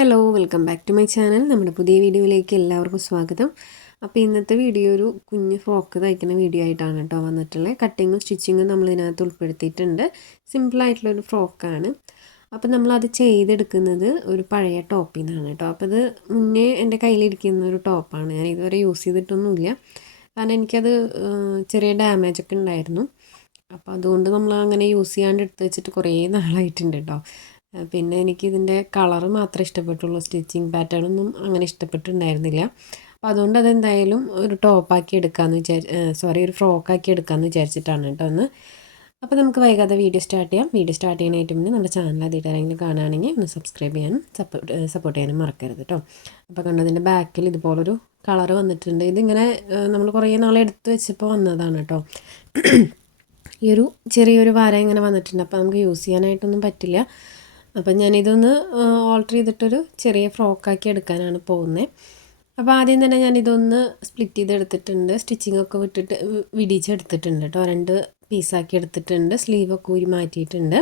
Hello welcome back to my channel നമ്മുടെ പുതിയ വീഡിയോയിലേക്ക് എല്ലാവർക്കും സ്വാഗതം. അപ്പോൾ ഇന്നത്തെ വീഡിയോ ഒരു കുഞ്ഞ് ഫ്രോക്ക് തയ്ക്കുന്ന വീഡിയോ ആയിട്ടാണ് കേട്ടോ വന്നിട്ടുള്ളത്. കട്ടിങ്ങും സ്റ്റിച്ചിങ്ങും നമ്മൾ ഇതിനകത്ത് ഉൾപ്പെടുത്തിയിട്ടുണ്ട്. സിമ്പിളായിട്ടുള്ളൊരു ഫ്രോക്കാണ്. അപ്പോൾ നമ്മളത് ചെയ്തെടുക്കുന്നത് ഒരു പഴയ ടോപ്പിൽ നിന്നാണ് കേട്ടോ. അപ്പോൾ ഇത് മുന്നേ എന്റെ കയ്യിലിരിക്കുന്ന ഒരു ടോപ്പാണ് ഞാൻ ഇതുവരെ യൂസ് ചെയ്തിട്ടൊന്നുമില്ല. കാരണം എനിക്കത് ചെറിയ ഡാമേജ് ഒക്കെ ഉണ്ടായിരുന്നു. അപ്പോൾ അതുകൊണ്ട് നമ്മൾ അങ്ങനെ യൂസ് ചെയ്യാണ്ട് എടുത്ത് വെച്ചിട്ട് കുറേ നാളായിട്ടുണ്ട് കേട്ടോ. പിന്നെ എനിക്കിതിന്റെ കളറ് മാത്രമേ ഇഷ്ടപ്പെട്ടുള്ളൂ. സ്റ്റിച്ചിങ് പാറ്റേണൊന്നും അങ്ങനെ ഇഷ്ടപ്പെട്ടിട്ടുണ്ടായിരുന്നില്ല. അപ്പോൾ അതുകൊണ്ട് അതെന്തായാലും ഒരു ടോപ്പാക്കി എടുക്കാമെന്ന് വിചാരി സോറി ഒരു ഫ്രോക്കാക്കി എടുക്കാമെന്ന് വിചാരിച്ചിട്ടാണ് കേട്ടോ ഒന്ന് അപ്പോൾ നമുക്ക് വൈകാതെ വീഡിയോ സ്റ്റാർട്ട് ചെയ്യാം. വീഡിയോ സ്റ്റാർട്ട് ചെയ്യാനായിട്ട് മുന്നേ നമ്മുടെ ചാനൽ ആദ്യമായിട്ട് ആരെങ്കിലും കാണുകയാണെങ്കിൽ ഒന്ന് സബ്സ്ക്രൈബ് ചെയ്യാനും സപ്പോർട്ട് സപ്പോർട്ട് ചെയ്യാനും മറക്കരുത് കേട്ടോ. അപ്പോൾ കണ്ടതിന്റെ ബാക്കിൽ ഇതുപോലൊരു കളർ വന്നിട്ടുണ്ട്. ഇതിങ്ങനെ നമ്മൾ കുറേ നാളെ എടുത്ത് വെച്ചപ്പോൾ വന്നതാണ് കേട്ടോ. ഈ ഒരു ചെറിയൊരു വര ഇങ്ങനെ വന്നിട്ടുണ്ട്. അപ്പോൾ നമുക്ക് യൂസ് ചെയ്യാനായിട്ടൊന്നും പറ്റില്ല. അപ്പം ഞാനിതൊന്ന് ഓൾട്ടർ ചെയ്തിട്ടൊരു ചെറിയ ഫ്രോക്കാക്കി എടുക്കാനാണ് പോകുന്നത് അപ്പോൾ ആദ്യം തന്നെ ഞാനിതൊന്ന് സ്പ്ലിറ്റ് ചെയ്തെടുത്തിട്ടുണ്ട്. സ്റ്റിച്ചിങ് ഒക്കെ വിട്ടിട്ട് വിടിച്ചെടുത്തിട്ടുണ്ട് കേട്ടോ. രണ്ട് പീസാക്കി എടുത്തിട്ടുണ്ട്. സ്ലീവൊക്കെ ഊരി മാറ്റിയിട്ടുണ്ട്.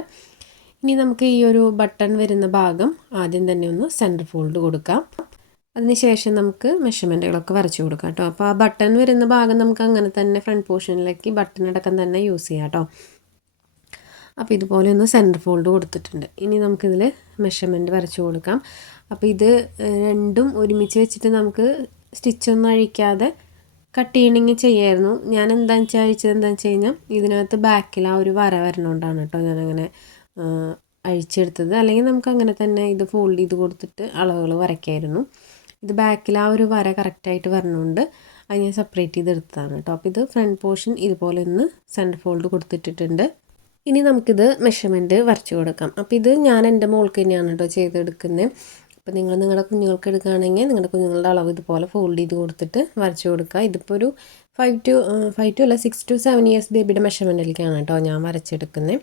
ഇനി നമുക്ക് ഈ ഒരു ബട്ടൺ വരുന്ന ഭാഗം ആദ്യം തന്നെ ഒന്ന് സെന്റർ ഫോൾഡ് കൊടുക്കാം. അതിനുശേഷം നമുക്ക് മെഷർമെന്റുകളൊക്കെ വരച്ചു കൊടുക്കാം കേട്ടോ. അപ്പോൾ ആ ബട്ടൺ വരുന്ന ഭാഗം നമുക്ക് അങ്ങനെ തന്നെ ഫ്രണ്ട് പോർഷനിലേക്ക് ബട്ടൺ അടക്കം തന്നെ യൂസ് ചെയ്യാം കേട്ടോ. അപ്പോൾ ഇതുപോലെ ഒന്ന് സെന്റർ ഫോൾഡ് കൊടുത്തിട്ടുണ്ട്. ഇനി നമുക്കിതിൽ മെഷർമെന്റ് വരച്ചു കൊടുക്കാം. അപ്പോൾ ഇത് രണ്ടും ഒരുമിച്ച് വെച്ചിട്ട് നമുക്ക് സ്റ്റിച്ചൊന്നും അഴിക്കാതെ കട്ട് ചെയ്യണമെങ്കിൽ ചെയ്യായിരുന്നു. ഞാൻ എന്താണെന്ന് വെച്ചാൽ അഴിച്ചത് എന്താണെന്ന് വെച്ച് കഴിഞ്ഞാൽ ഇതിനകത്ത് ബാക്കിൽ ആ ഒരു വര വരണോണ്ടാണ് കേട്ടോ ഞാനങ്ങനെ അഴിച്ചെടുത്തത്. അല്ലെങ്കിൽ നമുക്ക് അങ്ങനെ തന്നെ ഇത് ഫോൾഡ് ചെയ്ത് കൊടുത്തിട്ട് അളവുകൾ വരയ്ക്കായിരുന്നു. ഇത് ബാക്കിൽ ആ ഒരു വര കറക്റ്റായിട്ട് വരണോണ്ട് അത് ഞാൻ സെപ്പറേറ്റ് ചെയ്ത് എടുത്തതാണ് കേട്ടോ അപ്പോൾ ഇത് ഫ്രണ്ട് പോർഷൻ ഇതുപോലെ ഒന്ന് സെന്റർ ഫോൾഡ് കൊടുത്തിട്ടിട്ടുണ്ട്. ഇനി നമുക്കിത് മെഷർമെന്റ് വരച്ചു കൊടുക്കാം. അപ്പോൾ ഇത് ഞാൻ എന്റെ മോൾക്ക് തന്നെയാണ് കേട്ടോ ചെയ്തെടുക്കുന്നത് അപ്പോൾ നിങ്ങൾ നിങ്ങളുടെ കുഞ്ഞുങ്ങൾക്ക് എടുക്കുകയാണെങ്കിൽ നിങ്ങളുടെ കുഞ്ഞുങ്ങളുടെ അളവ് ഇതുപോലെ ഫോൾഡ് ചെയ്ത് കൊടുത്തിട്ട് വരച്ചു കൊടുക്കുക. ഇതിപ്പോൾ ഒരു ഫൈവ് ടു ഫൈവ് ടു അല്ല സിക്സ് ടു സെവൻ ഇയേഴ്സ് ബേബിയുടെ മെഷർമെന്റിലേക്കാണ് കേട്ടോ ഞാൻ വരച്ചെടുക്കുന്നത്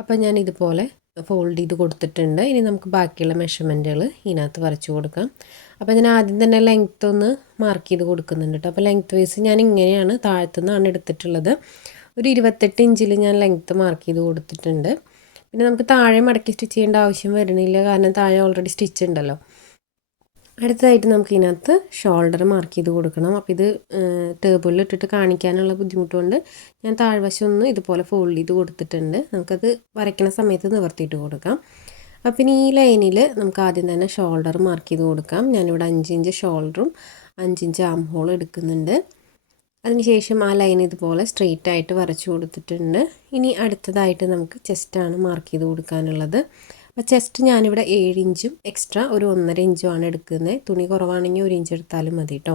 അപ്പോൾ ഞാൻ ഇതുപോലെ ഫോൾഡ് ചെയ്ത് കൊടുത്തിട്ടുണ്ട്. ഇനി നമുക്ക് ബാക്കിയുള്ള മെഷർമെന്റുകൾ ഇതിനകത്ത് വരച്ചു കൊടുക്കാം. അപ്പോൾ ഞാൻ ആദ്യം തന്നെ ലെങ്ത്ത് ഒന്ന് മാർക്ക് ചെയ്ത് കൊടുക്കുന്നുണ്ട് കേട്ടോ അപ്പോൾ ലെങ്ത്ത് വൈസ് ഞാൻ ഇങ്ങനെയാണ് താഴത്തുനിന്നാണ് എടുത്തിട്ടുള്ളത്. ഒരു ഇരുപത്തെട്ട് ഇഞ്ചിൽ ഞാൻ ലെങ്ത്ത് മാർക്ക് ചെയ്ത് കൊടുത്തിട്ടുണ്ട്. പിന്നെ നമുക്ക് താഴെ മടക്കി സ്റ്റിച്ച് ചെയ്യേണ്ട ആവശ്യം വരുന്നില്ല കാരണം താഴെ ഓൾറെഡി സ്റ്റിച്ച് ഉണ്ടല്ലോ. അടുത്തതായിട്ട് നമുക്ക് ഇതിനകത്ത് ഷോൾഡർ മാർക്ക് ചെയ്ത് കൊടുക്കണം. അപ്പോൾ ഇത് ടേബിളിൽ ഇട്ടിട്ട് കാണിക്കാനുള്ള ബുദ്ധിമുട്ടുകൊണ്ട് ഞാൻ താഴ്വശം ഒന്ന് ഇതുപോലെ ഫോൾഡ് ചെയ്ത് കൊടുത്തിട്ടുണ്ട്. നമുക്കത് വരയ്ക്കുന്ന സമയത്ത് നിവർത്തിയിട്ട് കൊടുക്കാം. അപ്പം ഇനി ഈ ലൈനിൽ നമുക്ക് ആദ്യം തന്നെ ഷോൾഡർ മാർക്ക് ചെയ്ത് കൊടുക്കാം. ഞാനിവിടെ അഞ്ചിഞ്ച് ഷോൾഡറും അഞ്ചിഞ്ച് ആം ഹോൾ എടുക്കുന്നുണ്ട്. അതിനുശേഷം ആ ലൈൻ ഇതുപോലെ സ്ട്രെയിറ്റ് ആയിട്ട് വരച്ചു കൊടുത്തിട്ടുണ്ട്. ഇനി അടുത്തതായിട്ട് നമുക്ക് ചെസ്റ്റാണ് മാർക്ക് ചെയ്ത് കൊടുക്കാനുള്ളത്. അപ്പോൾ ചെസ്റ്റ് ഞാനിവിടെ ഏഴ് ഇഞ്ചും എക്സ്ട്രാ ഒരു ഒന്നര ഇഞ്ചും ആണ് എടുക്കുന്നത്. തുണി കുറവാണെങ്കിൽ ഒരു ഇഞ്ച് എടുത്താലും മതി കേട്ടോ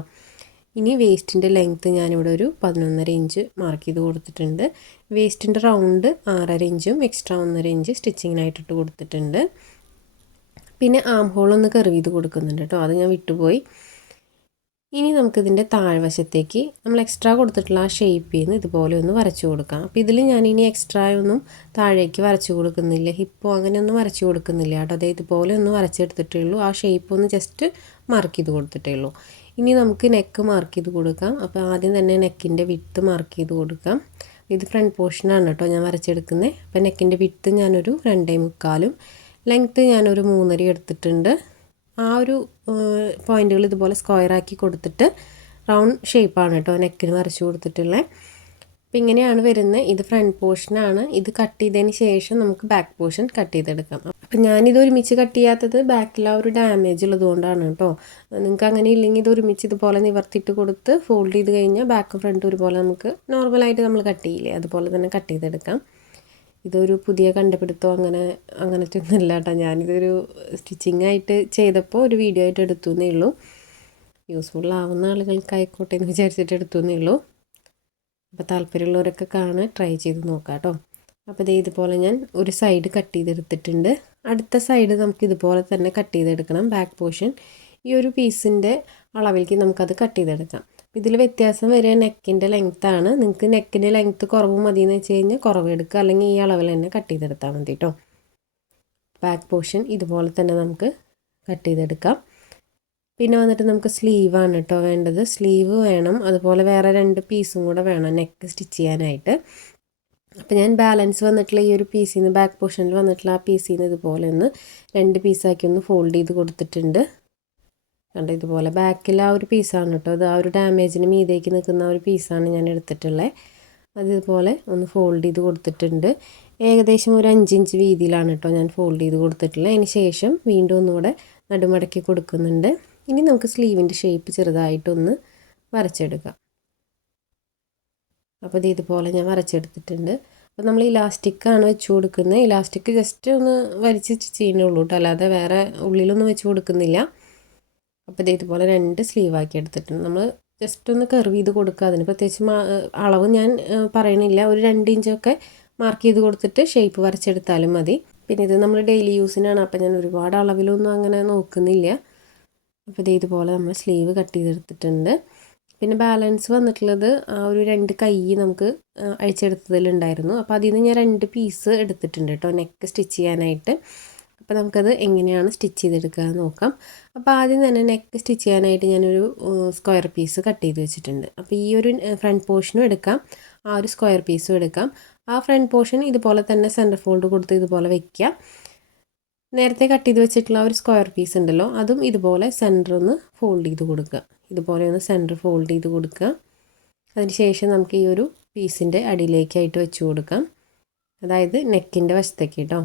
ഇനി വേസ്റ്റിന്റെ ലെങ്ത്ത് ഞാനിവിടെ ഒരു പതിനൊന്നര ഇഞ്ച് മാർക്ക് ചെയ്ത് കൊടുത്തിട്ടുണ്ട്. വേസ്റ്റിന്റെ റൗണ്ട് ആറര ഇഞ്ചും എക്സ്ട്രാ ഒന്നര ഇഞ്ച് സ്റ്റിച്ചിങ്ങിനായിട്ട് ഇട്ട് കൊടുത്തിട്ടുണ്ട്. പിന്നെ ആം ഹോൾ ഒന്ന് കർവ് ചെയ്ത് കൊടുക്കുന്നുണ്ട് കേട്ടോ അത് ഞാൻ വിട്ടുപോയി. ഇനി നമുക്കിതിന്റെ താഴ്വശത്തേക്ക് നമ്മൾ എക്സ്ട്രാ കൊടുത്തിട്ടുള്ള ആ ഷേപ്പിൽ നിന്ന് ഇതുപോലെ ഒന്ന് വരച്ചു കൊടുക്കാം. അപ്പോൾ ഇതിൽ ഞാൻ ഇനി എക്സ്ട്രാ ഒന്നും താഴേക്ക് വരച്ചു കൊടുക്കുന്നില്ല. ഹിപ്പോ അങ്ങനെയൊന്നും വരച്ചു കൊടുക്കുന്നില്ല കേട്ടോ. അതേ ഇതുപോലെ ഒന്ന് വരച്ചെടുത്തിട്ടേ ഉള്ളൂ ആ ഷേപ്പ് ഒന്ന് ജസ്റ്റ് മാർക്ക് ചെയ്ത് കൊടുത്തിട്ടേ ഉള്ളൂ ഇനി നമുക്ക് നെക്ക് മാർക്ക് ചെയ്ത് കൊടുക്കാം. അപ്പോൾ ആദ്യം തന്നെ നെക്കിന്റെ വിത്ത് മാർക്ക് ചെയ്ത് കൊടുക്കാം. ഇത് ഫ്രണ്ട് പോർഷനാണ് കേട്ടോ ഞാൻ വരച്ചെടുക്കുന്നത് അപ്പോൾ നെക്കിന്റെ വിത്ത് ഞാനൊരു രണ്ടേ മുക്കാലും ലെങ്ത്ത് ഞാനൊരു മൂന്നര എടുത്തിട്ടുണ്ട്. ആ ഒരു പോയിന്റുകൾ ഇതുപോലെ സ്ക്വയറാക്കി കൊടുത്തിട്ട് റൗണ്ട് ഷേപ്പാണ് കേട്ടോ നെക്കിന് വരച്ചു കൊടുത്തിട്ടുള്ളത് അപ്പം ഇങ്ങനെയാണ് വരുന്നത്. ഇത് ഫ്രണ്ട് പോർഷനാണ്. ഇത് കട്ട് ചെയ്തതിന് ശേഷം നമുക്ക് ബാക്ക് പോർഷൻ കട്ട് ചെയ്തെടുക്കാം. അപ്പം ഞാനിത് ഒരുമിച്ച് കട്ട് ചെയ്യാത്തത് ബാക്കിൽ ആ ഒരു ഡാമേജ് ഉള്ളതുകൊണ്ടാണ് കേട്ടോ. നിങ്ങൾക്ക് അങ്ങനെ ഇല്ലെങ്കിൽ ഇത് ഒരുമിച്ച് ഇതുപോലെ നിവർത്തിയിട്ട് കൊടുത്ത് ഫോൾഡ് ചെയ്ത് കഴിഞ്ഞാൽ ബാക്കും ഫ്രണ്ടും ഒരുപോലെ നമുക്ക് നോർമലായിട്ട് നമ്മൾ കട്ട് ചെയ്യില്ലേ? അതുപോലെ തന്നെ കട്ട് ചെയ്തെടുക്കാം. ഇതൊരു പുതിയ കണ്ടുപിടുത്തം അങ്ങനെ അങ്ങനത്തെ ഒന്നുമില്ല കേട്ടോ ഞാനിതൊരു സ്റ്റിച്ചിങ് ആയിട്ട് ചെയ്തപ്പോൾ ഒരു വീഡിയോ ആയിട്ട് എടുത്തു എന്നേ ഉള്ളൂ. യൂസ്ഫുൾ ആവുന്ന ആളുകൾക്ക് ആളുകൾക്കായിക്കോട്ടെ എന്ന് വിചാരിച്ചിട്ട് എടുത്തു എന്നേ ഉള്ളൂ. അപ്പോൾ താല്പര്യമുള്ളവരൊക്കെ കാണാൻ ട്രൈ ചെയ്ത് നോക്കാം കേട്ടോ അപ്പോൾ ഇതേ ഇതുപോലെ ഞാൻ ഒരു സൈഡ് കട്ട് ചെയ്തെടുത്തിട്ടുണ്ട്. അടുത്ത സൈഡ് നമുക്ക് ഇതുപോലെ തന്നെ കട്ട് ചെയ്തെടുക്കണം ബാക്ക് പോർഷൻ ഈ ഒരു പീസിന്റെ അളവിലേക്ക് നമുക്കത് കട്ട് ചെയ്തെടുക്കാം. ഇതിൽ വ്യത്യാസം വരിക നെക്കിന്റെ ആണ്. നിങ്ങൾക്ക് നെക്കിന്റെ ലെങ്ത്ത് കുറവ് മതി എന്ന് വെച്ച് കഴിഞ്ഞാൽ കുറവെടുക്കുക അല്ലെങ്കിൽ ഈ അളവിൽ തന്നെ കട്ട് ചെയ്തെടുത്താൽ മതി കേട്ടോ ബാക്ക് പോർഷൻ ഇതുപോലെ തന്നെ നമുക്ക് കട്ട് ചെയ്തെടുക്കാം. പിന്നെ വന്നിട്ട് നമുക്ക് സ്ലീവാണ് കേട്ടോ വേണ്ടത്. സ്ലീവ് വേണം. അതുപോലെ വേറെ രണ്ട് പീസും കൂടെ വേണം നെക്ക് സ്റ്റിച്ച് ചെയ്യാനായിട്ട്. അപ്പോൾ ഞാൻ ബാലൻസ് വന്നിട്ടുള്ള ഈ ഒരു പീസിൽ നിന്ന് ബാക്ക് പോർഷനിൽ വന്നിട്ടുള്ള ആ പീസിൽ നിന്ന് ഇതുപോലെ ഒന്ന് രണ്ട് പീസാക്കി ഒന്ന് ഫോൾഡ് ചെയ്ത് കൊടുത്തിട്ടുണ്ട്. കണ്ടോ ഇതുപോലെ ബാക്കിൽ ആ ഒരു പീസാണ് കേട്ടോ. അത് ആ ഒരു ഡാമേജിന് മീതേക്ക് നിൽക്കുന്ന ഒരു പീസാണ് ഞാൻ എടുത്തിട്ടുള്ളത് അതുപോലെ ഒന്ന് ഫോൾഡ് ചെയ്ത് കൊടുത്തിട്ടുണ്ട്. ഏകദേശം ഒരു അഞ്ചിഞ്ച് വീതിയിലാണ് കേട്ടോ ഞാൻ ഫോൾഡ് ചെയ്ത് കൊടുത്തിട്ടുള്ളത് അതിന് ശേഷം വീണ്ടും ഒന്നുകൂടെ നടുമടക്കി കൊടുക്കുന്നുണ്ട്. ഇനി നമുക്ക് സ്ലീവിന്റെ ഷേപ്പ് ചെറുതായിട്ടൊന്ന് വരച്ചെടുക്കാം. അപ്പോൾ ഇത് ഇതുപോലെ ഞാൻ വരച്ചെടുത്തിട്ടുണ്ട്. അപ്പോൾ നമ്മൾ ഇലാസ്റ്റിക്കാണ് വെച്ച് കൊടുക്കുന്നത്. ഇലാസ്റ്റിക് ജസ്റ്റ് ഒന്ന് വലിച്ച് ചെയ്യുന്നുള്ളൂ കേട്ടോ. അല്ലാതെ വേറെ ഉള്ളിലൊന്നും വെച്ച് കൊടുക്കുന്നില്ല. അപ്പോൾ ഇത് ഇതുപോലെ രണ്ട് സ്ലീവാക്കി എടുത്തിട്ടുണ്ട്. നമ്മൾ ജസ്റ്റ് ഒന്ന് കർവ് ചെയ്ത് കൊടുക്കുക അതിന് പ്രത്യേകിച്ച് അളവ് ഞാൻ പറയണില്ല. ഒരു രണ്ട് ഇഞ്ചൊക്കെ മാർക്ക് ചെയ്ത് കൊടുത്തിട്ട് ഷേപ്പ് വരച്ചെടുത്താലും മതി. പിന്നെ ഇത് നമ്മൾ ഡെയിലി യൂസിനാണ് അപ്പം ഞാൻ ഒരുപാട് അളവിലൊന്നും അങ്ങനെ നോക്കുന്നില്ല. അപ്പോൾ ഇത് ഇതുപോലെ നമ്മൾ സ്ലീവ് കട്ട് ചെയ്തെടുത്തിട്ടുണ്ട്. പിന്നെ ബാലൻസ് വന്നിട്ടുള്ളത് ആ ഒരു രണ്ട് കൈ നമുക്ക് അഴിച്ചെടുത്തതിലുണ്ടായിരുന്നു. അപ്പോൾ അതിൽ നിന്ന് ഞാൻ രണ്ട് പീസ് എടുത്തിട്ടുണ്ട് കേട്ടോ. നെക്ക് സ്റ്റിച്ച് ചെയ്യാനായിട്ട്. അപ്പോൾ നമുക്കത് എങ്ങനെയാണ് സ്റ്റിച്ച് ചെയ്തെടുക്കുക എന്ന് നോക്കാം. അപ്പോൾ ആദ്യം തന്നെ നെക്ക് സ്റ്റിച്ച് ചെയ്യാനായിട്ട് ഞാനൊരു സ്ക്വയർ പീസ് കട്ട് ചെയ്ത് വെച്ചിട്ടുണ്ട്. അപ്പോൾ ഈ ഒരു ഫ്രണ്ട് പോർഷനും എടുക്കാം. ആ ഒരു സ്ക്വയർ പീസും എടുക്കാം. ആ ഫ്രണ്ട് പോർഷൻ ഇതുപോലെ തന്നെ സെന്റർ ഫോൾഡ് കൊടുത്ത് ഇതുപോലെ വെക്കുക. നേരത്തെ കട്ട് ചെയ്ത് വെച്ചിട്ടുള്ള ഒരു സ്ക്വയർ പീസ് ഉണ്ടല്ലോ അതും ഇതുപോലെ സെന്റർ ഒന്ന് ഫോൾഡ് ചെയ്ത് കൊടുക്കുക. ഇതുപോലെ ഒന്ന് സെന്റർ ഫോൾഡ് ചെയ്ത് കൊടുക്കുക. അതിന് ശേഷം നമുക്ക് ഈ ഒരു പീസിന്റെ അടിയിലേക്കായിട്ട് വെച്ച് കൊടുക്കാം. അതായത് നെക്കിന്റെ വശത്തേക്ക് കേട്ടോ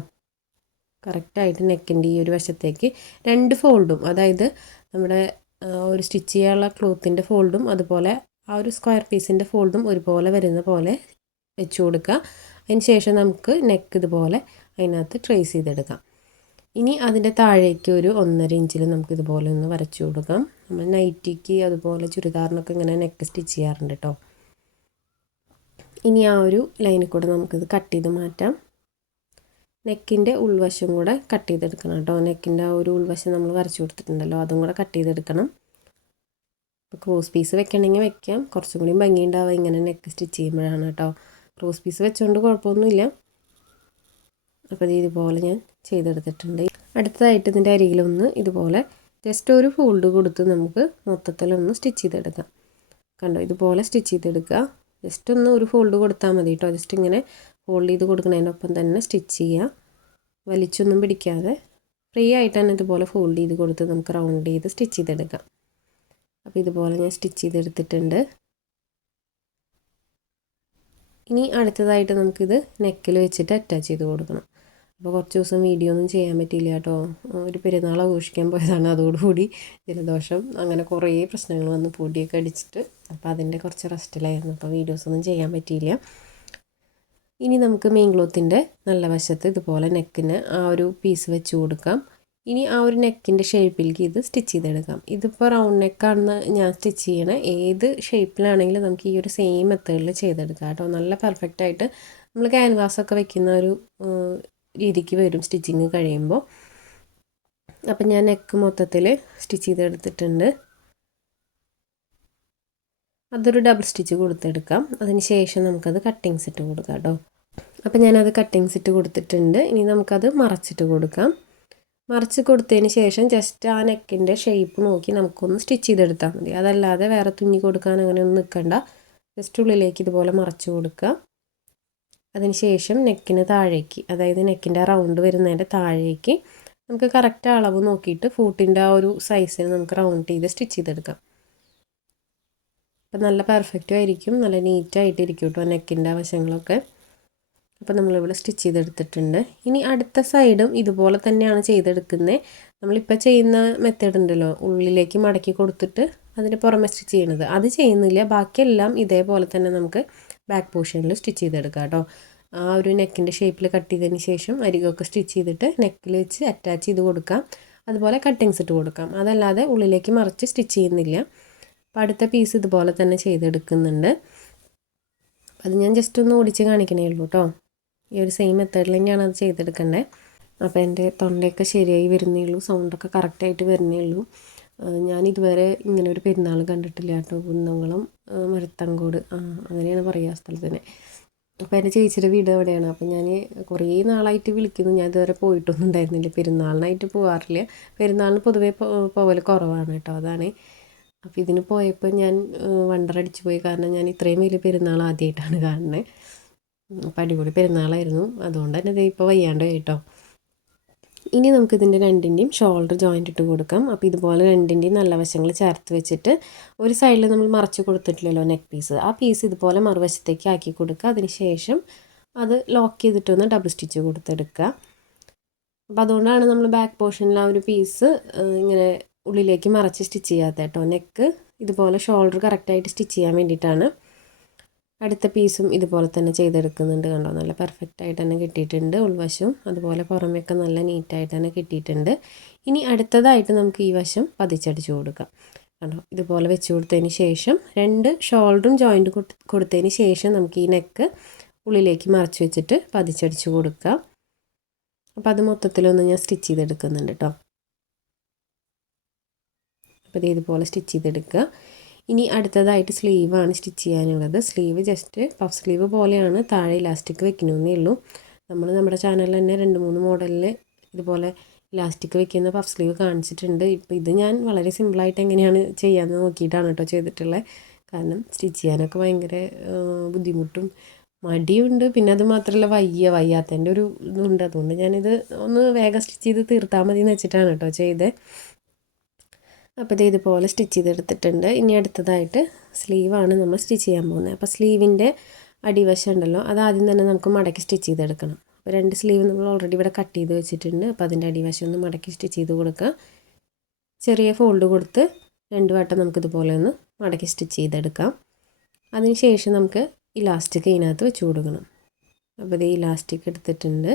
കറക്റ്റായിട്ട് നെക്കിന്റെ ഈ ഒരു വശത്തേക്ക് രണ്ട് ഫോൾഡും അതായത് നമ്മുടെ ഒരു സ്റ്റിച്ച് ചെയ്യാനുള്ള ക്ലോത്തിന്റെ ഫോൾഡും അതുപോലെ ആ ഒരു സ്ക്വയർ പീസിന്റെ ഫോൾഡും ഒരുപോലെ വരുന്ന പോലെ വെച്ച് കൊടുക്കുക. അതിന് ശേഷം നമുക്ക് നെക്ക് ഇതുപോലെ അതിനകത്ത് ട്രേസ് ചെയ്തെടുക്കാം. ഇനി അതിന്റെ താഴേക്ക് ഒരു ഒന്നര ഇഞ്ചിൽ നമുക്ക് ഇതുപോലെ ഒന്ന് വരച്ചു കൊടുക്കാം. നമ്മൾ നൈറ്റിക്ക് അതുപോലെ ചുരിദാറിനൊക്കെ ഇങ്ങനെ നെക്ക് സ്റ്റിച്ച് ചെയ്യാറുണ്ട് കേട്ടോ. ഇനി ആ ഒരു ലൈനിൽ കൂടെ നമുക്കിത് കട്ട് ചെയ്ത് മാറ്റാം. നെക്കിന്റെ ഉൾവശം കൂടെ കട്ട് ചെയ്തെടുക്കണം കേട്ടോ. നെക്കിന്റെ ആ ഒരു ഉൾവശം നമ്മൾ വരച്ചു കൊടുത്തിട്ടുണ്ടല്ലോ. അതും കൂടെ കട്ട് ചെയ്തെടുക്കണം. ഇപ്പോൾ ക്രോസ് പീസ് വെക്കണമെങ്കിൽ വെക്കാം. കുറച്ചും കൂടി ഭംഗിയുണ്ടാവുക ഇങ്ങനെ നെക്ക് സ്റ്റിച്ച് ചെയ്യുമ്പോഴാണ് കേട്ടോ. ക്രോസ് പീസ് വെച്ചുകൊണ്ട് കുഴപ്പമൊന്നുമില്ല. അപ്പോൾ ഇതുപോലെ ഞാൻ ചെയ്തെടുത്തിട്ടുണ്ട്. അടുത്തതായിട്ട് ഇതിന്റെ അരികിലൊന്ന് ഇതുപോലെ ജസ്റ്റ് ഒരു ഫോൾഡ് കൊടുത്ത് നമുക്ക് മൊത്തത്തിലൊന്ന് സ്റ്റിച്ച് ചെയ്തെടുക്കാം. കണ്ടോ? ഇതുപോലെ സ്റ്റിച്ച് ചെയ്തെടുക്കുക. ജസ്റ്റ് ഒന്ന് ഒരു ഫോൾഡ് കൊടുത്താൽ മതി കേട്ടോ. ജസ്റ്റ് ഇങ്ങനെ ഫോൾഡ് ചെയ്ത് കൊടുക്കുന്നതിനൊപ്പം തന്നെ സ്റ്റിച്ച് ചെയ്യുക. വലിച്ചൊന്നും പിടിക്കാതെ ഫ്രീ ആയിട്ട് തന്നെ ഇതുപോലെ ഫോൾഡ് ചെയ്ത് കൊടുത്ത് നമുക്ക് റൗണ്ട് ചെയ്ത് സ്റ്റിച്ച് ചെയ്തെടുക്കാം. അപ്പോൾ ഇതുപോലെ ഞാൻ സ്റ്റിച്ച് ചെയ്തെടുത്തിട്ടുണ്ട്. ഇനി അടുത്തതായിട്ട് നമുക്കിത് നെക്കിൽ വെച്ചിട്ട് അറ്റാച്ച് ചെയ്ത് കൊടുക്കണം. അപ്പോൾ കുറച്ച് ദിവസം വീഡിയോ ഒന്നും ചെയ്യാൻ പറ്റിയില്ല കേട്ടോ. ഒരു പെരുന്നാൾ ആഘോഷിക്കാൻ പോയതാണ്. അതോടുകൂടി ജലദോഷം അങ്ങനെ കുറേ പ്രശ്നങ്ങൾ വന്ന് പൊടിയൊക്കെ അടിച്ചിട്ട് അപ്പോൾ അതിന്റെ കുറച്ച് റെസ്റ്റിലായിരുന്നു അപ്പോൾ വീഡിയോസ് ഒന്നും ചെയ്യാൻ പറ്റിയില്ല. ഇനി നമുക്ക് മെയിൻ ക്ലോത്തിന്റെ നല്ല വശത്ത് ഇതുപോലെ നെക്കിന് ആ ഒരു പീസ് വെച്ച് കൊടുക്കാം. ഇനി ആ ഒരു നെക്കിന്റെ ഷേപ്പിലേക്ക് ഇത് സ്റ്റിച്ച് ചെയ്തെടുക്കാം. ഇതിപ്പോൾ റൗണ്ട് നെക്കാണെന്ന് ഞാൻ സ്റ്റിച്ച് ചെയ്യണേ. ഏത് ഷേപ്പിലാണെങ്കിലും നമുക്ക് ഈ ഒരു സെയിം മെത്തേഡിൽ ചെയ്തെടുക്കാം കേട്ടോ. നല്ല പെർഫെക്റ്റായിട്ട് നമ്മൾ ക്യാൻവാസൊക്കെ വെക്കുന്ന ഒരു രീതിക്ക് വരും സ്റ്റിച്ചിങ് കഴിയുമ്പോൾ അപ്പം ഞാൻ നെക്ക് മൊത്തത്തിൽ സ്റ്റിച്ച് ചെയ്തെടുത്തിട്ടുണ്ട്. അതൊരു ഡബിൾ സ്റ്റിച്ച് കൊടുത്തെടുക്കാം. അതിന് ശേഷം നമുക്കത് കട്ടിങ്സ് ഇട്ട് കൊടുക്കാം കേട്ടോ. അപ്പം ഞാനത് കട്ടിങ്സ് ഇട്ട് കൊടുത്തിട്ടുണ്ട്. ഇനി നമുക്കത് മറച്ചിട്ട് കൊടുക്കാം. മറച്ച് കൊടുത്തതിന് ശേഷം ജസ്റ്റ് ആ നെക്കിന്റെ ഷേപ്പ് നോക്കി നമുക്കൊന്ന് സ്റ്റിച്ച് ചെയ്തെടുത്താൽ മതി. അതല്ലാതെ വേറെ തുന്നി കൊടുക്കാൻ അങ്ങനെ ഒന്നും നിൽക്കണ്ട ജസ്റ്റ് ഉള്ളിലേക്ക് ഇതുപോലെ മറച്ച് കൊടുക്കുക. അതിനുശേഷം നെക്കിന് താഴേക്ക് അതായത് നെക്കിന്റെ റൗണ്ട് വരുന്നതിന്റെ താഴേക്ക് നമുക്ക് കറക്റ്റ് അളവ് നോക്കിയിട്ട് ഫൂട്ടിന്റെ ആ ഒരു സൈസിന് നമുക്ക് റൗണ്ട് ചെയ്ത് സ്റ്റിച്ച് ചെയ്തെടുക്കാം. അപ്പം നല്ല പെർഫെക്റ്റും ആയിരിക്കും. നല്ല നീറ്റായിട്ടിരിക്കും കേട്ടോ നെക്കിന്റെ വശങ്ങളൊക്കെ. അപ്പോൾ നമ്മളിവിടെ സ്റ്റിച്ച് ചെയ്തെടുത്തിട്ടുണ്ട്. ഇനി അടുത്ത സൈഡും ഇതുപോലെ തന്നെയാണ് ചെയ്തെടുക്കുന്നത്. നമ്മളിപ്പോൾ ചെയ്യുന്ന മെത്തേഡ് ഉണ്ടല്ലോ ഉള്ളിലേക്ക് മടക്കി കൊടുത്തിട്ട് അതിന് പുറമെ സ്റ്റിച്ച് ചെയ്യണത്. അത് ചെയ്യുന്നില്ല ബാക്കിയെല്ലാം ഇതേപോലെ തന്നെ നമുക്ക് ബാക്ക് പോർഷനിൽ സ്റ്റിച്ച് ചെയ്തെടുക്കാം കേട്ടോ. ആ ഒരു നെക്കിന്റെ ഷേപ്പിൽ കട്ട് ചെയ്തതിന് ശേഷം അരികൊക്കെ സ്റ്റിച്ച് ചെയ്തിട്ട് നെക്കിൽ വെച്ച് അറ്റാച്ച് ചെയ്ത് കൊടുക്കാം. അതുപോലെ കട്ടിങ്സ് ഇട്ട് കൊടുക്കാം. അതല്ലാതെ ഉള്ളിലേക്ക് മറിച്ച് സ്റ്റിച്ച് ചെയ്യുന്നില്ല. അപ്പോൾ അടുത്ത പീസ് ഇതുപോലെ തന്നെ ചെയ്തെടുക്കുന്നുണ്ട്. അത് ഞാൻ ജസ്റ്റ് ഒന്ന് ഓടിച്ച് കാണിക്കണേ ഉള്ളൂ കേട്ടോ. ഈ ഒരു സെയിം മെത്തേഡിൽ തന്നെയാണ് അത് ചെയ്തെടുക്കേണ്ടത് അപ്പോൾ എന്റെ തൊണ്ടയൊക്കെ ശരിയായി വരുന്നേ ഉള്ളൂ സൗണ്ടൊക്കെ കറക്റ്റായിട്ട് വരുന്നേ ഉള്ളൂ ഞാൻ ഇതുവരെ ഇങ്ങനെ ഒരു പെരുന്നാൾ കണ്ടിട്ടില്ല കേട്ടോ കുന്നംകുളം മരത്തങ്കോട്. ആ അങ്ങനെയാണ് പറയുക സ്ഥലത്തിന്. അപ്പോൾ എന്റെ ചേച്ചിയുടെ വീട് അവിടെയാണ്. അപ്പോൾ ഞാൻ കുറേ നാളായിട്ട് വിളിക്കുന്നു. ഞാൻ ഇതുവരെ പോയിട്ടൊന്നും ഉണ്ടായിരുന്നില്ല പെരുന്നാളിനായിട്ട് പോകാറില്ല പെരുന്നാളിന് പൊതുവേ പോകൽ കുറവാണ് കേട്ടോ അതാണ്. അപ്പോൾ ഇതിന് പോയപ്പോൾ ഞാൻ വണ്ടർ അടിച്ചു പോയി. കാരണം ഞാൻ ഇത്രയും വലിയ പെരുന്നാൾ ആദ്യമായിട്ടാണ് കാണുന്നത് അപ്പം അടിപൊളി പെരുന്നാളായിരുന്നു. അതുകൊണ്ട് തന്നെ ഇത് ഇപ്പോൾ വയ്യാണ്ട് കേട്ടോ. ഇനി നമുക്ക് നമുക്കിതിന്റെ രണ്ടിന്റെയും ഷോൾഡർ ജോയിന്റ് ഇട്ട് കൊടുക്കാം. അപ്പോൾ ഇതുപോലെ രണ്ടിന്റെയും നല്ല വശങ്ങൾ ചേർത്ത് വെച്ചിട്ട് ഒരു സൈഡിൽ നമ്മൾ മറച്ച് കൊടുത്തിട്ടില്ലല്ലോ നെക്ക് പീസ് ആ പീസ് ഇതുപോലെ മറുവശത്തേക്ക് ആക്കി കൊടുക്കുക. അതിന് ശേഷം അത് ലോക്ക് ചെയ്തിട്ടൊന്ന് ഡബിൾ സ്റ്റിച്ച് കൊടുത്തെടുക്കുക. അപ്പോൾ അതുകൊണ്ടാണ് നമ്മൾ ബാക്ക് പോർഷനിൽ ആ ഒരു പീസ് ഇങ്ങനെ ഉള്ളിലേക്ക് മറച്ച് സ്റ്റിച്ച് ചെയ്യാത്ത കേട്ടോ നെക്ക് ഇതുപോലെ ഷോൾഡർ കറക്റ്റായിട്ട് സ്റ്റിച്ച് ചെയ്യാൻ വേണ്ടിയിട്ടാണ്. അടുത്ത പീസും ഇതുപോലെ തന്നെ ചെയ്തെടുക്കുന്നുണ്ട് കണ്ടോ? നല്ല പെർഫെക്റ്റ് ആയിട്ട് തന്നെ കിട്ടിയിട്ടുണ്ട് ഉൾവശവും. അതുപോലെ പുറമേയൊക്കെ നല്ല നീറ്റായിട്ട് തന്നെ കിട്ടിയിട്ടുണ്ട്. ഇനി അടുത്തതായിട്ട് നമുക്ക് ഈ വശം പതിച്ചടിച്ച് കൊടുക്കാം. കണ്ടോ? ഇതുപോലെ വെച്ച് കൊടുത്തതിന് ശേഷം രണ്ട് ഷോൾഡറും ജോയിന്റ് കൊടുത്തതിന് ശേഷം നമുക്ക് ഈ നെക്ക് ഉള്ളിലേക്ക് മറച്ച് വെച്ചിട്ട് പതിച്ചടിച്ച് കൊടുക്കാം. അപ്പോൾ അത് മൊത്തത്തിലൊന്ന് ഞാൻ സ്റ്റിച്ച് ചെയ്തെടുക്കുന്നുണ്ട് കേട്ടോ അപ്പോൾ ഇത് ഇതുപോലെ സ്റ്റിച്ച് ചെയ്തെടുക്കുക. ഇനി അടുത്തതായിട്ട് സ്ലീവാണ് സ്റ്റിച്ച് ചെയ്യാനുള്ളത്. സ്ലീവ് ജസ്റ്റ് പഫ് സ്ലീവ് പോലെയാണ് താഴെ ഇലാസ്റ്റിക് വെക്കണമെന്നേ ഉള്ളൂ. നമ്മൾ നമ്മുടെ ചാനലിൽ തന്നെ രണ്ട് മൂന്ന് മോഡലിൽ ഇതുപോലെ ഇലാസ്റ്റിക് വെക്കുന്ന പഫ് സ്ലീവ് കാണിച്ചിട്ടുണ്ട്. ഇപ്പോൾ ഇത് ഞാൻ വളരെ സിമ്പിളായിട്ട് എങ്ങനെയാണ് ചെയ്യാമെന്ന് നോക്കിയിട്ടാണ് കേട്ടോ ചെയ്തിട്ടുള്ളത് കാരണം സ്റ്റിച്ച് ചെയ്യാനൊക്കെ ഭയങ്കര ബുദ്ധിമുട്ടും മടിയുണ്ട്. പിന്നെ അത് മാത്രമല്ല വയ്യ വയ്യാത്തതിന്റെ ഒരു ഇതുണ്ട്. അതുകൊണ്ട് ഞാനിത് ഒന്ന് വേഗം സ്റ്റിച്ച് ചെയ്ത് തീർത്താൽ മതി എന്ന് വെച്ചിട്ടാണ് കേട്ടോ ചെയ്തത് അപ്പോൾ ഇത് ഇതുപോലെ സ്റ്റിച്ച് ചെയ്തെടുത്തിട്ടുണ്ട്. ഇനി അടുത്തതായിട്ട് സ്ലീവാണ് നമ്മൾ സ്റ്റിച്ച് ചെയ്യാൻ പോകുന്നത്. അപ്പോൾ സ്ലീവിന്റെ അടിവശം ഉണ്ടല്ലോ അത് ആദ്യം തന്നെ നമുക്ക് മടക്കി സ്റ്റിച്ച് ചെയ്തെടുക്കണം. അപ്പോൾ രണ്ട് സ്ലീവ് നമ്മൾ ഓൾറെഡി ഇവിടെ കട്ട് ചെയ്ത് വെച്ചിട്ടുണ്ട്. അപ്പോൾ അതിന്റെ അടിവശം ഒന്ന് മടക്കി സ്റ്റിച്ച് ചെയ്ത് കൊടുക്കുക. ചെറിയ ഫോൾഡ് കൊടുത്ത് രണ്ട് വട്ടം നമുക്കിതുപോലെ ഒന്ന് മടക്കി സ്റ്റിച്ച് ചെയ്തെടുക്കാം. അതിനുശേഷം നമുക്ക് ഇലാസ്റ്റിക് ഇതിനകത്ത് വെച്ച് കൊടുക്കണം. അപ്പോൾ ഇത് ഇലാസ്റ്റിക് എടുത്തിട്ടുണ്ട്.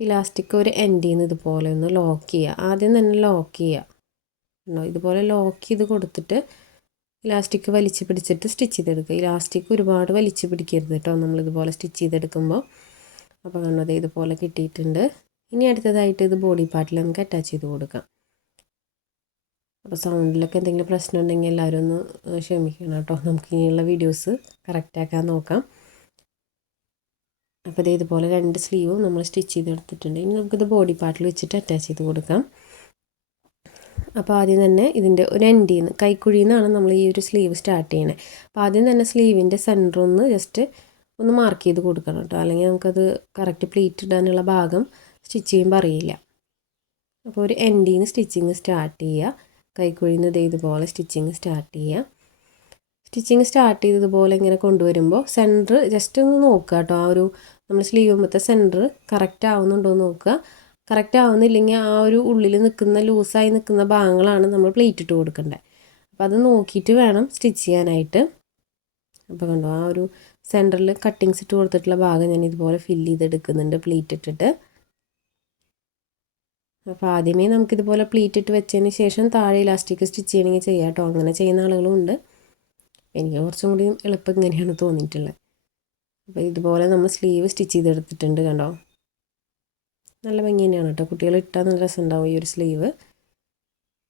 ഇലാസ്റ്റിക് ഒരു എൻഡിൽ നിന്ന് ഇതുപോലെ ഒന്ന് ലോക്ക് ചെയ്യുക. ആദ്യം തന്നെ ലോക്ക് ചെയ്യുക. ഇതുപോലെ ലോക്ക് ചെയ്ത് കൊടുത്തിട്ട് ഇലാസ്റ്റിക് വലിച്ച് പിടിച്ചിട്ട് സ്റ്റിച്ച് ചെയ്തെടുക്കുക. ഇലാസ്റ്റിക് ഒരുപാട് വലിച്ച് പിടിക്കരുത് കേട്ടോ നമ്മളിതുപോലെ സ്റ്റിച്ച് ചെയ്തെടുക്കുമ്പോൾ അപ്പോൾ കണ്ടത് ഇതുപോലെ കിട്ടിയിട്ടുണ്ട്. ഇനി അടുത്തതായിട്ട് ഇത് ബോഡി പാർട്ടിൽ നമുക്ക് അറ്റാച്ച് ചെയ്ത് കൊടുക്കാം. അപ്പോൾ സൗണ്ടിലൊക്കെ എന്തെങ്കിലും പ്രശ്നം ഉണ്ടെങ്കിൽ എല്ലാവരും ഒന്ന് ക്ഷമിക്കണം കേട്ടോ നമുക്ക് ഇനിയുള്ള വീഡിയോസ് കറക്റ്റാക്കാൻ നോക്കാം. അപ്പോൾ ഇത് ഇതുപോലെ രണ്ട് സ്ലീവും നമ്മൾ സ്റ്റിച്ച് ചെയ്തെടുത്തിട്ടുണ്ട്. ഇനി നമുക്കിത് ബോഡി പാർട്ടിൽ വെച്ചിട്ട് അറ്റാച്ച് ചെയ്ത് കൊടുക്കാം. അപ്പോൾ ആദ്യം തന്നെ ഇതിന്റെ ഒരു എൻഡിൽ നിന്ന് കൈക്കുഴിയിൽ നിന്നാണ് നമ്മൾ ഈ ഒരു സ്ലീവ് സ്റ്റാർട്ട് ചെയ്യണത് അപ്പോൾ ആദ്യം തന്നെ സ്ലീവിന്റെ സെന്റർ ഒന്ന് ജസ്റ്റ് ഒന്ന് മാർക്ക് ചെയ്ത് കൊടുക്കണം കേട്ടോ അല്ലെങ്കിൽ നമുക്കത് കറക്റ്റ് പ്ലീറ്റ് ഇടാനുള്ള ഭാഗം സ്റ്റിച്ച് ചെയ്യുമ്പോൾ അറിയില്ല. അപ്പോൾ ഒരു എൻഡിൽ നിന്ന് സ്റ്റിച്ചിങ് സ്റ്റാർട്ട് ചെയ്യുക. കൈക്കുഴിയിൽ നിന്ന് ഇതുപോലെ സ്റ്റിച്ചിങ് സ്റ്റാർട്ട് ചെയ്യുക. സ്റ്റിച്ചിങ് സ്റ്റാർട്ട് ചെയ്തതുപോലെ ഇങ്ങനെ കൊണ്ടുവരുമ്പോൾ സെന്റർ ജസ്റ്റ് ഒന്ന് നോക്കുക കേട്ടോ ആ ഒരു നമ്മൾ സ്ലീവ് മുമ്പത്തെ സെന്റർ കറക്റ്റ് ആവുന്നുണ്ടോ എന്ന് നോക്കുക. കറക്റ്റ് ആവുന്നില്ലെങ്കിൽ ആ ഒരു ഉള്ളിൽ നിൽക്കുന്ന ലൂസായി നിൽക്കുന്ന ഭാഗങ്ങളാണ് നമ്മൾ പ്ലേറ്റ് ഇട്ട് കൊടുക്കേണ്ടത് അപ്പോൾ അത് നോക്കിയിട്ട് വേണം സ്റ്റിച്ച് ചെയ്യാനായിട്ട്. അപ്പോൾ കണ്ടോ ആ ഒരു സെന്ററിൽ കട്ടിങ്സ് ഇട്ട് കൊടുത്തിട്ടുള്ള ഭാഗം ഞാൻ ഇതുപോലെ ഫില്ല് ചെയ്തെടുക്കുന്നുണ്ട് പ്ലീറ്റ് ഇട്ടിട്ട്. അപ്പോൾ ആദ്യമേ നമുക്കിതുപോലെ പ്ലീറ്റ് ഇട്ട് വെച്ചതിന് ശേഷം താഴെ ഇലാസ്റ്റിക് സ്റ്റിച്ച് ചെയ്യണമെങ്കിൽ ചെയ്യാം കേട്ടോ. അങ്ങനെ ചെയ്യുന്ന ആളുകളും ഉണ്ട്. എനിക്ക് കുറച്ചും കൂടി എളുപ്പം ഇങ്ങനെയാണ് തോന്നിയിട്ടുള്ളത്. അപ്പോൾ ഇതുപോലെ നമ്മൾ സ്ലീവ് സ്റ്റിച്ച് ചെയ്തെടുത്തിട്ടുണ്ട് കണ്ടോ. നല്ല ഭംഗി തന്നെയാണ് കേട്ടോ. കുട്ടികൾ ഇട്ടാൽ നല്ല രസമുണ്ടാവും ഈ ഒരു സ്ലീവ്.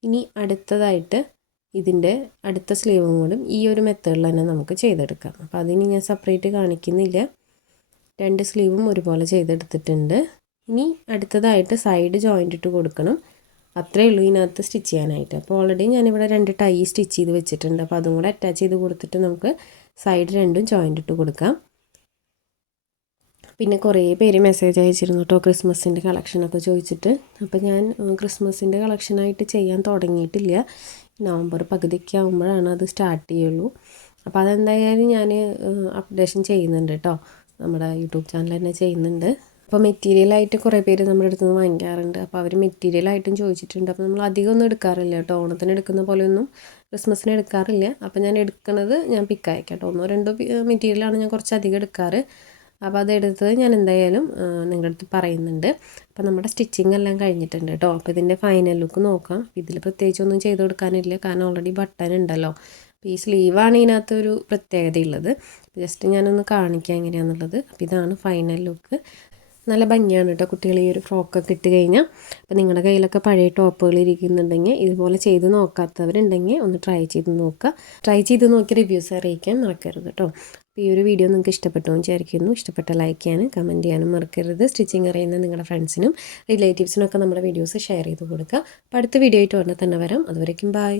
ഇനി അടുത്തതായിട്ട് ഇതിന്റെ അടുത്ത സ്ലീവും കൂടും ഈ ഒരു മെത്തേഡിൽ തന്നെ നമുക്ക് ചെയ്തെടുക്കാം. അപ്പോൾ അതിന് ഞാൻ സെപ്പറേറ്റ് കാണിക്കുന്നില്ല. രണ്ട് സ്ലീവും ഒരുപോലെ ചെയ്തെടുത്തിട്ടുണ്ട്. ഇനി അടുത്തതായിട്ട് സൈഡ് ജോയിന്റ് ഇട്ട് കൊടുക്കണം. അത്രയേ ഉള്ളൂ ഇതിനകത്ത് സ്റ്റിച്ച് ചെയ്യാനായിട്ട്. അപ്പോൾ ഓൾറെഡി ഞാനിവിടെ രണ്ട് ടൈ സ്റ്റിച്ച് ചെയ്ത് വെച്ചിട്ടുണ്ട്. അപ്പോൾ അതും കൂടെ അറ്റാച്ച് ചെയ്ത് കൊടുത്തിട്ട് നമുക്ക് സൈഡ് രണ്ടും ജോയിന്റ് ഇട്ട് കൊടുക്കാം. പിന്നെ കുറേ പേര് മെസ്സേജ് അയച്ചിരുന്നു കേട്ടോ ക്രിസ്മസിന്റെ കളക്ഷനൊക്കെ ചോദിച്ചിട്ട്. അപ്പോൾ ഞാൻ ക്രിസ്മസിന്റെ കളക്ഷനായിട്ട് ചെയ്യാൻ തുടങ്ങിയിട്ടില്ല. നവംബർ പകുതിയൊക്കെ ആകുമ്പോഴാണ് അത് സ്റ്റാർട്ട് ചെയ്യുള്ളൂ. അപ്പോൾ അതെന്തായാലും ഞാൻ അപ്ഡേഷൻ ചെയ്യുന്നുണ്ട് കേട്ടോ നമ്മുടെ യൂട്യൂബ് ചാനൽ തന്നെ ചെയ്യുന്നുണ്ട്. അപ്പോൾ മെറ്റീരിയലായിട്ട് കുറേ പേര് നമ്മുടെ അടുത്ത് നിന്ന് വാങ്ങിക്കാറുണ്ട്. അപ്പോൾ അവർ മെറ്റീരിയലായിട്ടും ചോദിച്ചിട്ടുണ്ട്. അപ്പോൾ നമ്മൾ അധികം ഒന്നും എടുക്കാറില്ല കേട്ടോ ഓണത്തിന് എടുക്കുന്ന പോലെയൊന്നും ക്രിസ്മസിന് എടുക്കാറില്ല. അപ്പോൾ ഞാൻ എടുക്കുന്നത് ഞാൻ പിക്ക് അയക്കാം കേട്ടോ ഒന്നോ രണ്ടോ മെറ്റീരിയലാണ് ഞാൻ കുറച്ച് അധികം എടുക്കാറ്. അപ്പോൾ അതെടുത്തത് ഞാൻ എന്തായാലും നിങ്ങളുടെ അടുത്ത് പറയുന്നുണ്ട്. അപ്പോൾ നമ്മുടെ സ്റ്റിച്ചിങ് എല്ലാം കഴിഞ്ഞിട്ടുണ്ട് കേട്ടോ അപ്പോൾ ഇതിന്റെ ഫൈനൽ ലുക്ക് നോക്കാം. ഇതിൽ പ്രത്യേകിച്ച് ഒന്നും ചെയ്ത് കൊടുക്കാനില്ല. കാരണം ഓൾറെഡി ബട്ടൺ ഉണ്ടല്ലോ. അപ്പോൾ ഈ സ്ലീവാണ് ഇതിനകത്ത് ഒരു പ്രത്യേകതയുള്ളത് ജസ്റ്റ് ഞാനൊന്ന് കാണിക്കാം എങ്ങനെയാണെന്നുള്ളത് അപ്പോൾ ഇതാണ് ഫൈനൽ ലുക്ക് നല്ല ഭംഗിയാണ് കേട്ടോ കുട്ടികൾ ഈ ഒരു ഫ്രോക്കൊക്കെ ഇട്ട് കഴിഞ്ഞാൽ അപ്പോൾ നിങ്ങളുടെ കയ്യിലൊക്കെ പഴയ ടോപ്പുകൾ ഇരിക്കുന്നുണ്ടെങ്കിൽ ഇതുപോലെ ചെയ്ത് നോക്കാത്തവരുണ്ടെങ്കിൽ ഒന്ന് ട്രൈ ചെയ്ത് നോക്കുക. ട്രൈ ചെയ്ത് നോക്കി റിവ്യൂസ് അറിയിക്കാൻ മറക്കരുത് കേട്ടോ അപ്പോൾ ഈ ഒരു വീഡിയോ നിങ്ങൾക്ക് ഇഷ്ടപ്പെട്ടു എന്ന് വിചാരിക്കുന്നു. ഇഷ്ടപ്പെട്ട ലൈക്ക് ചെയ്യാനും കമന്റ് ചെയ്യാനും മറക്കരുത്. സ്റ്റിച്ചിങ് അറിയുന്ന നിങ്ങളുടെ ഫ്രണ്ട്സിനും റിലേറ്റീവ്സിനും ഒക്കെ നമ്മുടെ വീഡിയോസ് ഷെയർ ചെയ്ത് കൊടുക്കുക. അപ്പോൾ അടുത്ത വീഡിയോ ആയിട്ട് ഉടനെ തന്നെ വരാം. അതുവരേക്കും ബൈ